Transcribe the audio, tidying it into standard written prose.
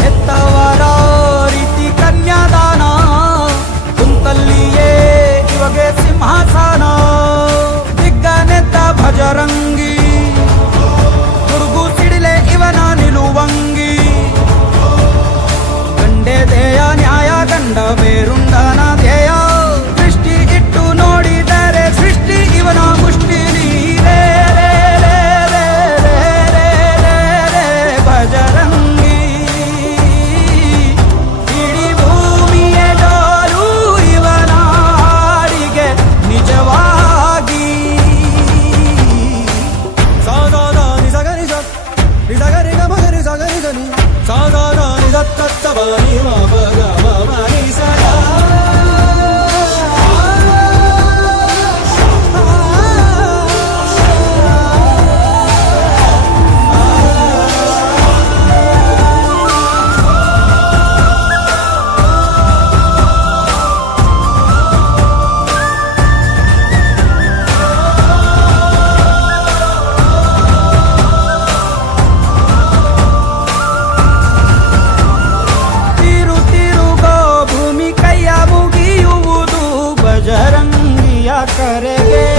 ಹೆತ್ತವರ ರೀತಿ ಕನ್ಯಾದಾನ, ಕುಂತಲ್ಲಿಯೇ ಇವಾಗೆ ಸಿಂಹಾಸನ. ದಿಗ್ಗನೆತ್ತ ಭಜರಂಗಿ, ಗುರುಗು ಸಿಡಿಲೆ ಇವನ ನಿಲುವಂಗಿ. ಗಂಡೆದೆಯ ನ್ಯಾಯ ಗಂಡ ಬೇರುಂಡನ ಧ್ಯೇಯ, ದೃಷ್ಟಿ ಇಟ್ಟು ನೋಡಿದರೆ ಸೃಷ್ಟಿ ಇವನ ಮುಷ್ಟಿಲಿ. ಭಜರಂಗಿ ಇಡೀ ಭೂಮಿಯ ಡೋಲು ಇವನ ಹಾಡಿಗೆ ನಿಜವಾಗಿ. ಸಾಧಾರ ನಿಸಗರಿ ನಿಸಗರಿ ಗಮಗರಿ ಸಗರಿ ಗನಿ ಸಾಧಾರ ನಿಸತ್ತ ಬನಿ ಮಗ ಮನಿ ಸಗ. ಭಜರಂಗಿಯ ಕರೆಗೆ